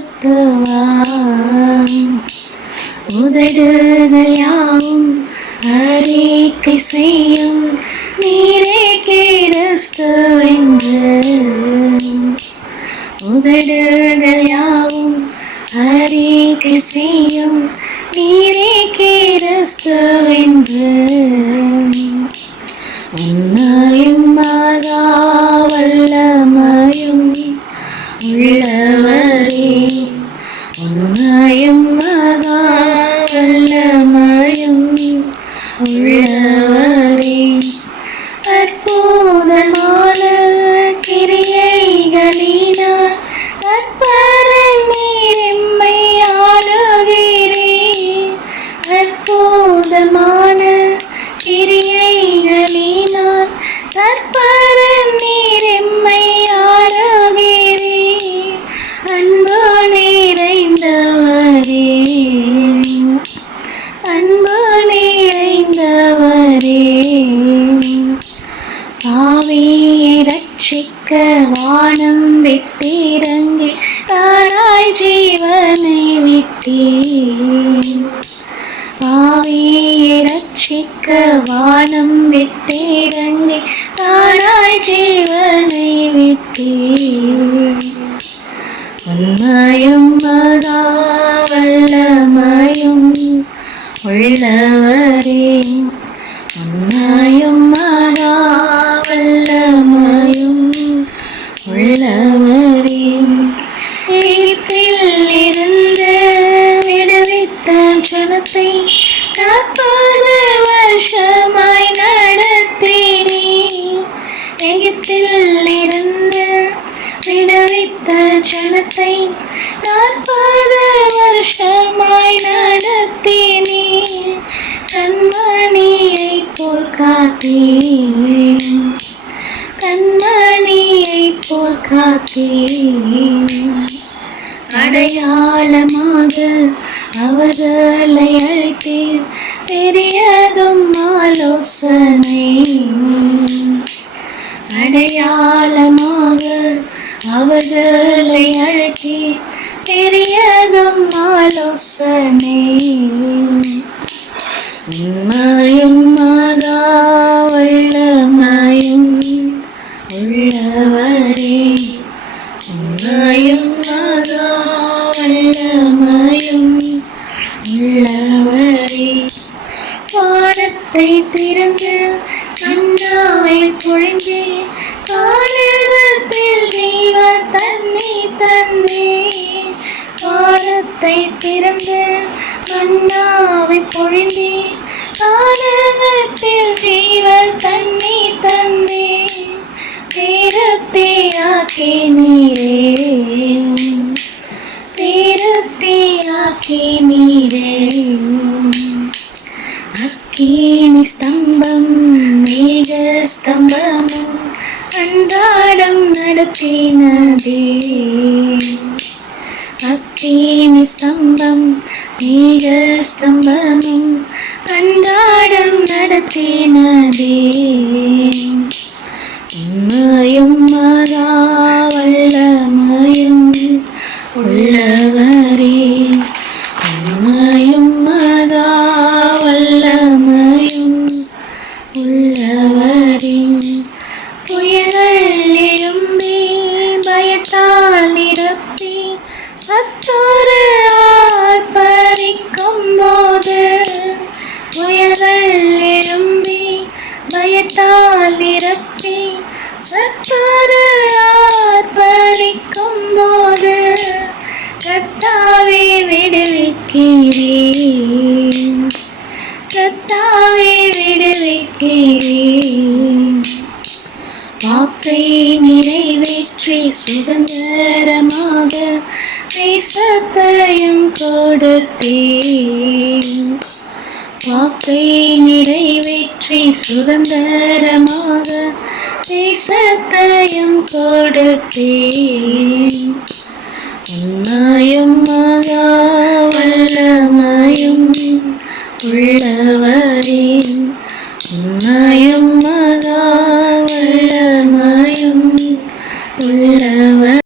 நடத்துவார். உதடுகள் யாவும் அறிக்கை செய்யும் நீரே கிறிஸ்துவென்று. உதடுகள் யாவும் அறிக்கை செய்யும் நீரே கிறிஸ்துவென்று. உண்மையும் மகா வல்லமையும் உள்ளவரே, உண்மையும் மகா வல்லமையும் உள்ளவரே. அற்புதமான கிரியைகளினால் கர்த்தர் நீர் எம்மை ஆளுகிறீர். அற்புதமான கிரியைகளினால் கர்த்தர் நீர் எம்மை ஆளுகிறீர். அன்பு நிறைந்தவரே, அன்பு நிறைந்தவரே. பாவியை ரட்சிக்க வானம் விட்டிறங்கி தாராய் ஜீவனை விட்டீர். பாவியை ரட்சிக்க வானம் விட்டிறங்கி தாராய் ஜீவனை விட்டீர். உண்மையும் மகா வல்லமையும் உள்ளவரே, உண்மையும் மகா வல்லமையும் உள்ளவரே. எகிப்தில் இருந்து விடுவித்த ஜனத்தை 40 வருஷமாய் நடத்தினீர். எகிப்தில் இருந்து விடுவித்த ஜனத்தை 40 வருஷமாய் நடத்தினீர். கண்மணியை போல் காத்தீர், கண்மணியை போல் காத்தீர். அடையாளமாக அவர்களை அழைத்தீர், பெரியதும் ஆலோசனை. அடையாளமாக அவர்களை அழைத்தீர், பெரியதும் ஆலோசனை. உண்மையும் மகா வல்லமையும் உள்ளவரே, உண்மையும் மகா வல்லமையும் உள்ளவரே. வானத்தை திறந்து மன்னாவை பொழிந்தே, கானகத்தில் ஜீவ தண்ணீர் தந்தே. வானத்தை திறந்து மன்னாவை பொழிந்தே, கானகத்தில் ஜீவ தண்ணீர் தந்தே. திருப்தியாக்கி நீரே, திருப்தியாக்கி நீரே. அக்கினி ஸ்தம்பம் மேக ஸ்தம்பமும் அன்றாடம் நடத்தினதே. அக்கினி ஸ்தம்பம் மேக ஸ்தம்பமும் அன்றாடம் நடத்தினதே. உண்மையும் மகா வல்லமையும் உள்ளவரே, உண்மையும் மகா வல்லமையும் உள்ளவரே. புயல்கள் எழும்பி பயத்தால் நிரப்பி சத்துரு ஆர்ப்பரிக்கும் போது, புயல்கள் எழும்பி பயத்தால் நிரப்பி சத்துரு ஆர்ப்பரிக்கும் போது, கர்த்தாவே விடுவிக்கிறீர், கர்த்தாவே விடுவிக்கிறீர். வாக்கை நிறைவேற்றி சுதந்திரமாக தேசத்தையும் கொடுத்தீர். வாக்கை நிறைவேற்றி சுதந்திரமாக தேசத்தையும் கொடுத்தீர். உண்மையும் மகா வல்லமையும் உள்ளவரே, உண்மையும் மகா வல்லமையும் உள்ளவர்.